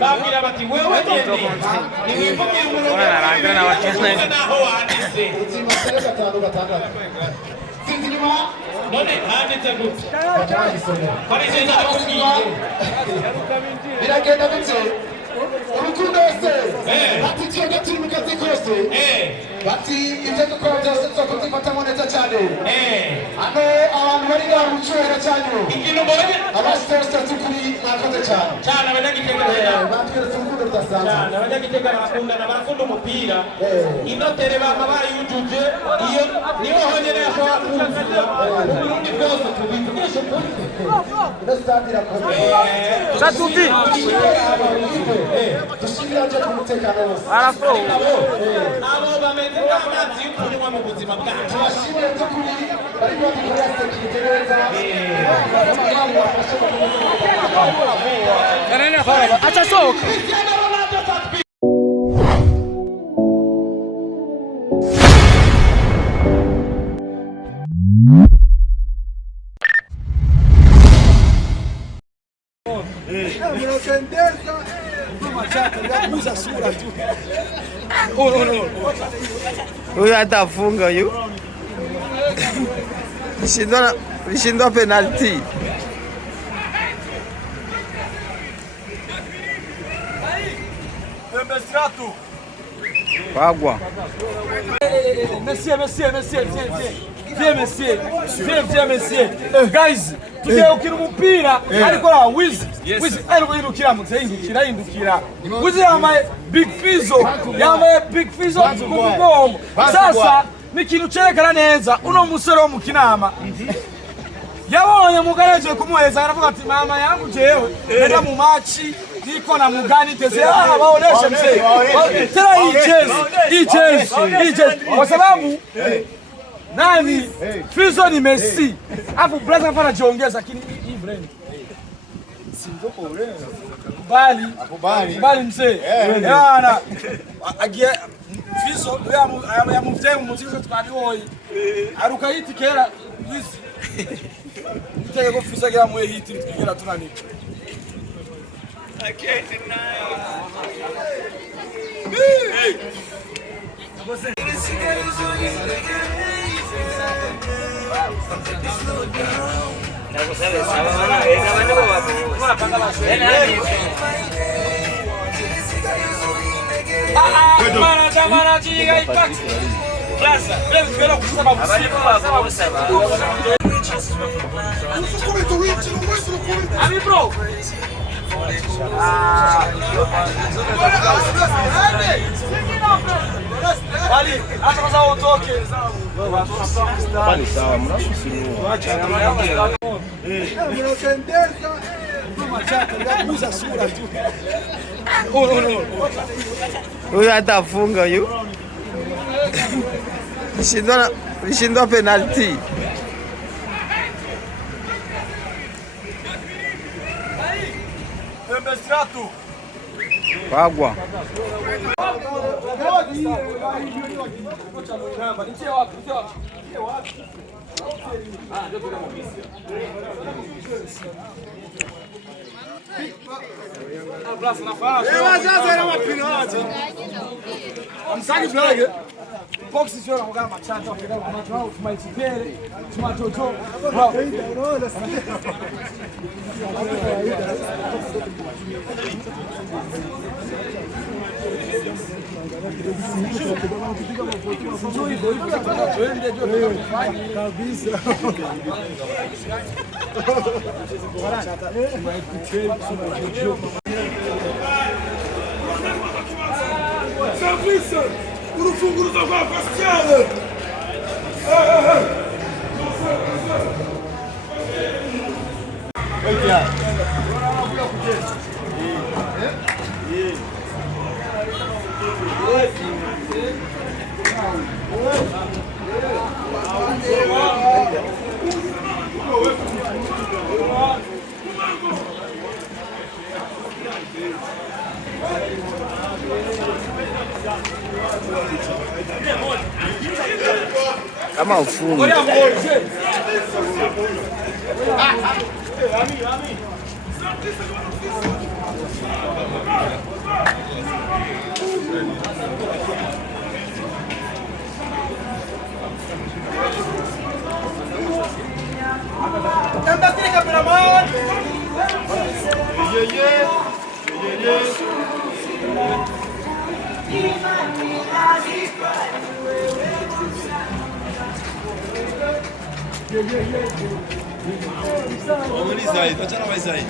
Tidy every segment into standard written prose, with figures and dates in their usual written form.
babwira bati wewe gende nimwivugira umurongo naho wanditse none handitse gute parisheza akubwiye biragenda bite urukundo wese bati ikiyoga turi mu kazi kose bati ibyo dukora byose tuzakuzifatamo neza cyane hano abantu bari ngaho mu cyubahiro cyanyu ikintu mbonye abasitari tukuri mwakoze cyane abanyagitega batweretse urukundo rudasanzwe cyane abanyagitega barakundana barakunda umupira inotere bama bayujuje iyo niho honyine yashobora kuzuza uburundi bwose tubivugishe kuri ndasitani irakomeye Satuti dushimira cyo kumutekano wose arafo abo bameze nk'amazi y'ukunywa mu buzima bwacu turashimira tukuri bari badukorera sekirite neza acha soka huyu atafunga huyu. Lishindwa penalty. Pagwa. Monsieur. Guys, tugiye ukina umupira ariko la Wiz ariko yindukira. Wiz yambaye Big Fizzo ku mugongo. Sasa ni ikintu cerekana neza uno musore wo mu Kinama. Yabonye mugareje kumuheza aravuga ati mama yangu jewe nenda mu machi niko na mugani tese baonesha mzee tena hii chezi kwa sababu nani Fizzo ni Messi afu brother afana jiongeza lakini hii brand singo pole kubali mzee yana agie Fizzo ya muvyengu muziki twabihoi aruka yiti kera wisi itege ko Fizzo agira mu hiti twigera tunanika I can't deny Wali, acha kwanza utoke. Bali sawa, mnakusimu. Acha kama huyu atafunga huyu. Lishindwa penalty. Pagwa. Serviço! Por fungo do gol Cristiano! Kama ufungu. Vamos sair, a tia vai sair.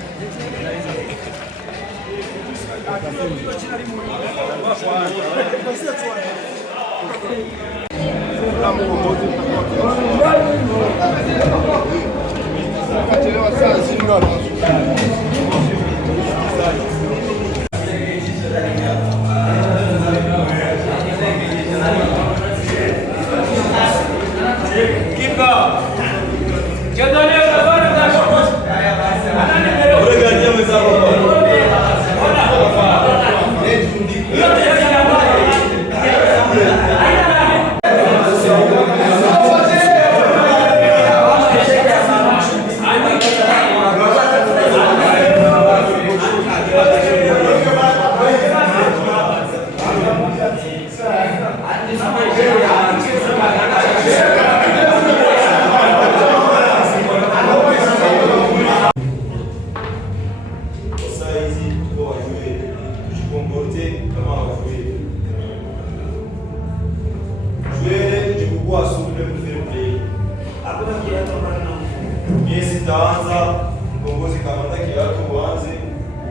Itaanza mkombozi kamanda kiatu uanze,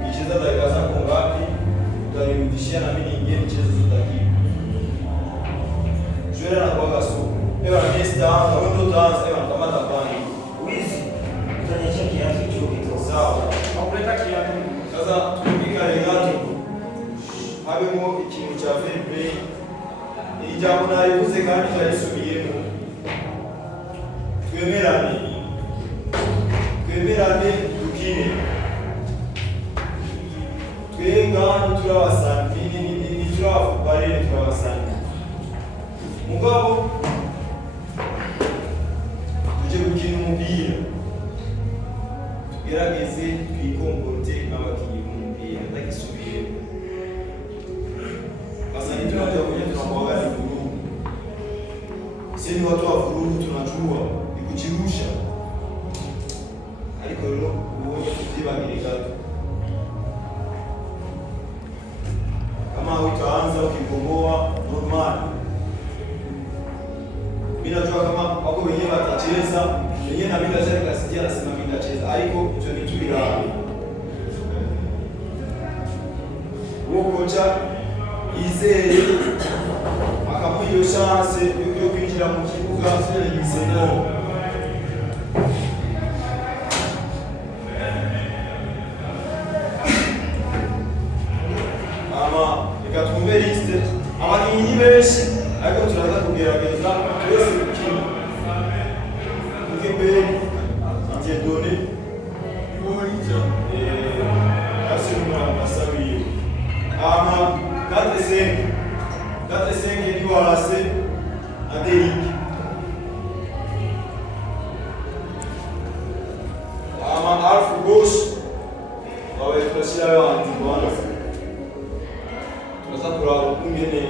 ukicheza dakika zako ngapi utanirudishia na mimi niingie mchezo zotaki. Jwele na kuwaga suku. Ewa mimi sitaanza, wewe ndio utaanza, ewa nakamata bani. Wizi. Utanyesha kiatu hicho kito. Sawa. Hakuleta kiatu. Sasa tupika legato. Habemo ikintu cha fair play. Ijambo nalibuze kandi tayisubiyemo. Twemerane. Twemerane dukine. Twenga turabasanga ni turabarere turabasanga. Mugabo tuje gukina umupira. Tugerageze twikomporte nk'abakinnyi b'umupira ndagisubire. Sasa ni tunajua kwenye tunakuangalia vurugu. Sisi ni watu wa vurugu tunajua ni kujirusha. Ariko rero ubuye tuvyibagirika. Kama utaanza ukigomoa normal. Bila jua kama wako wenyewe watacheza, wenyewe na bila shaka kasijia nasema mimi nacheza. Ariko hicho ni tuira. Uwo kocha izeye akamuha iyo chance yo kwinjira mu kibuga yisemo. Ikatwumve liste abakinnyi benshi ariko turaza kugerageza twese gukina ukeberi igendone asi mwasabiye ama 4-5 ni warase adeiki ama alfu gauche wawe tunashira yo antibwana kungene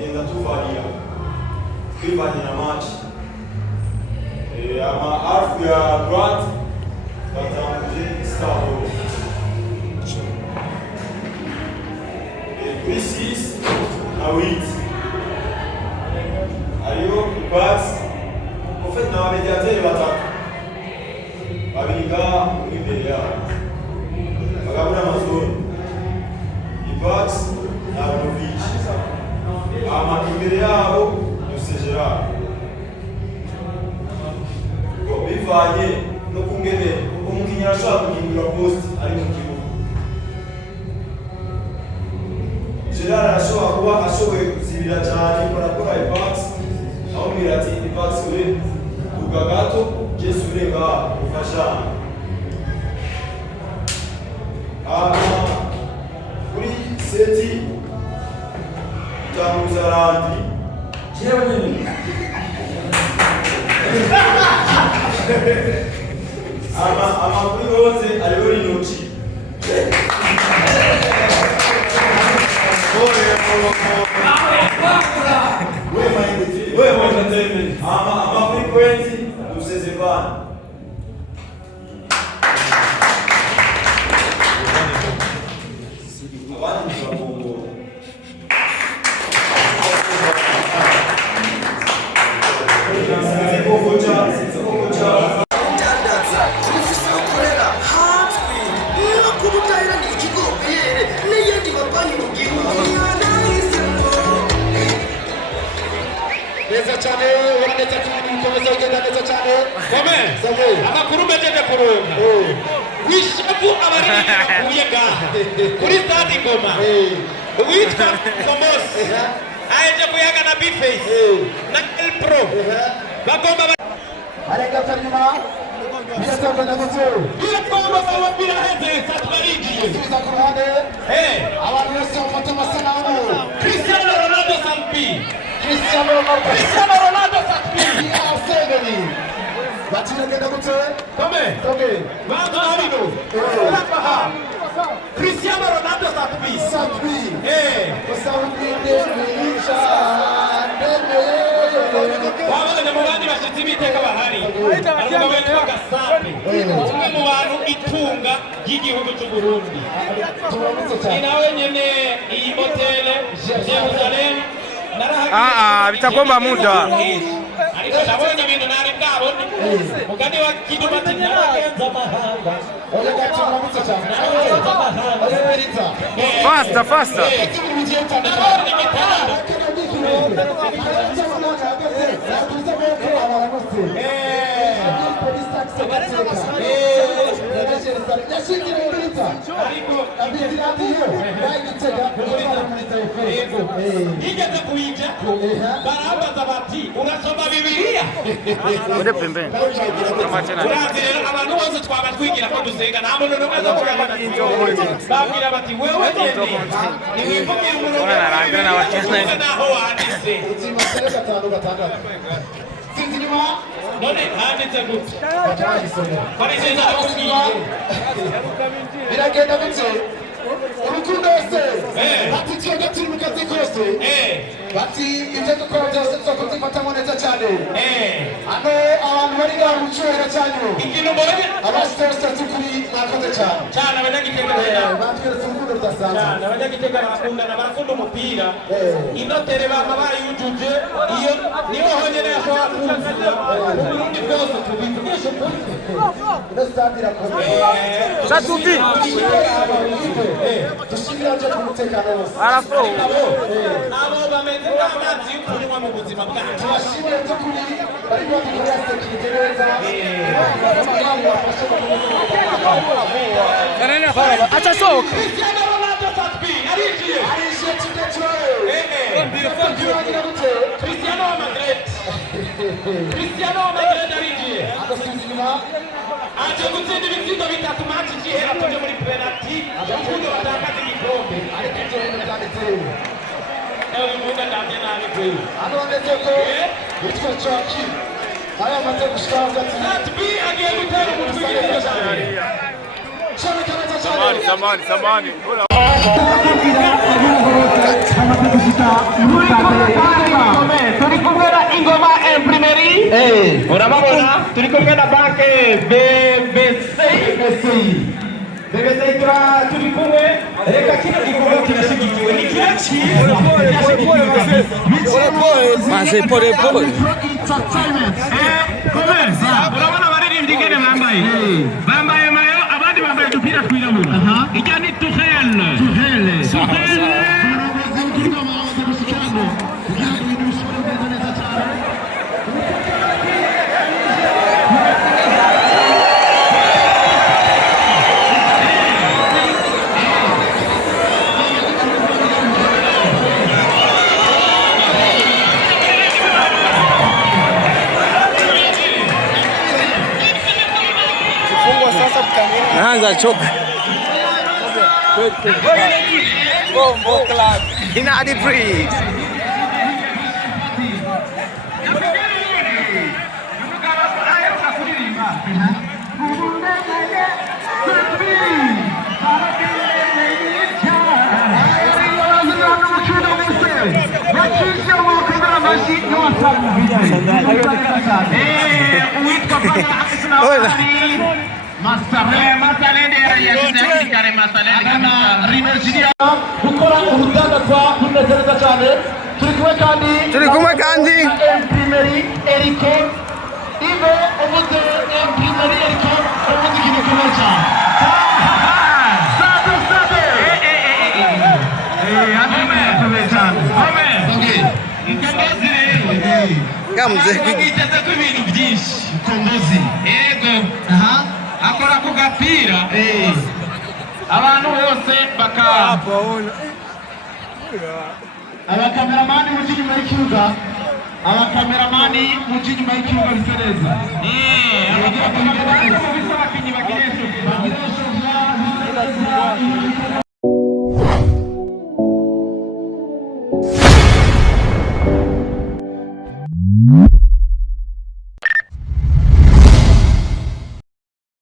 nenda tuvalia kwivanye na machi ama arfu ya droite batanguje staro kuri 6 na 8 ariyo pass en fait na mediateur batatu babiriga muri imbere yabo bagabura amazoni Ibax na Novic ama imbere yabo Yusejera ko bivanye no kungene umukinnyi ashaka guhindura post ari mu kibuga. Gerard ashobora kuba ashoboye kuzibira cyane barakora Ibax aho mbira ati Ibax we ugagato Jesu renga ufasha kuri seti tamuzarandi jewe nyine ama kuri roze ariho inoki ama kuri kwenti dusezevana kubutahira ni ikigobere n'iyindi mabanki mu gihugu neza cyane uraneza kandi mukomeza kugenda neza cyane kome amakuru mejeje kuronka wishavu abaririmbyi bakuye ngaha kuri stade Ngoma uwitwa Somos aje kuyaga na Bface na El Pro bagomba areka tanyuma birasabwa na mutse bagomba bababwira heze satubarigiye tuza ku ruhande abantu bose bafata amasanamu Cristiano Ronaldo Sampi Cristiano Ronaldo Sampi asengeni batiragenda mutse kome toge bantu habino Cristiano Ronaldo Sampi usawubinde mwica wabonye mu bandi bashitsi b'iteka bahari ariko witwa Gasambi umwe mu bantu itunga y'igihugu cy'u Burundi ni nawe nyene iyi hoteli Jerusalem bitagomba muda ariko nabonye ibintu nari bwabone mugani wa Kiduma ati naragenza amahanga faster nabonye imitanda yigeze kuyija barabaza bati urasoma Bibiliya uri pembeni urazi rero abantu bose twaba twigira ko dusenga nta muntu n'umwe azavuga babwira bati wewe nyene niwivugire umurongo naho wanditse none handitse gutya bariseza akubwiye biragenda gutse urukundo wese bati twebwe turi mu kazi kose bati ibyo dukora byose tuzakuzifatamo neza cyane hano abantu bari ngaho mu cyubahiro cyanyu ikintu mbonye abasitari tukuri mwakoze cyane cyane abanyagitega batweretse urukundo rudasanzwe cyane abanyagitega barakundana barakunda umupira inotere bama bayujuje iyo niho honyine yashobora kuzuza uburundi bwose tubivugishe ukuri ino stade irakomeye Satuti dushimira nje ku mutekano wose arafo abo bameze nk'amazi y'ukunywa mu buzima bwacu tubashimire by'ukuri bari badukorera sekirite neza acha soka Cristiano Ronaldo Sampi arigiye arishe tudetwaye Cristiano wa Madrid Cristiano wa Madrid arigiye agasuzuma aje gutsinda ibitsindo bitatu match igihera tuje muri penalty urukundo batakaza igikombe ariko ibyo bintu byanditseho ewe umuntu ndamye nabi kweli anonetse ko witwa Joaquim nawe amaze gushika hagati Sampi agiye gutera umutwe w'igitsindo cyane cyane kaneza cyane samani turi kumwe na Ingoma Imprimerie urababona turi kumwe na banke BBC turi kumwe reka kino gikorwa kirashyigikiwe ni kiba cyiza maze pole urabona abaririmbyi ingene bambaye mayo abandi bambaye udupira twirabura ijya ni tuhele naanza choka ina hadi free gukora urudandazwa runezereza cyane turi kumwe kandi Imprimerie Eriko ibe ubuze Imprimerie Eriko ubuze ikintu kimwe cyane mzee. Bagiteze ko ibintu byinshi kongozi. Yego. Akora ku gapira. Abantu bose baka abakameramani mu nyuma y'ikibuga abakameramani mu nyuma y'ikibuga bisa neza abakinnyi bagiye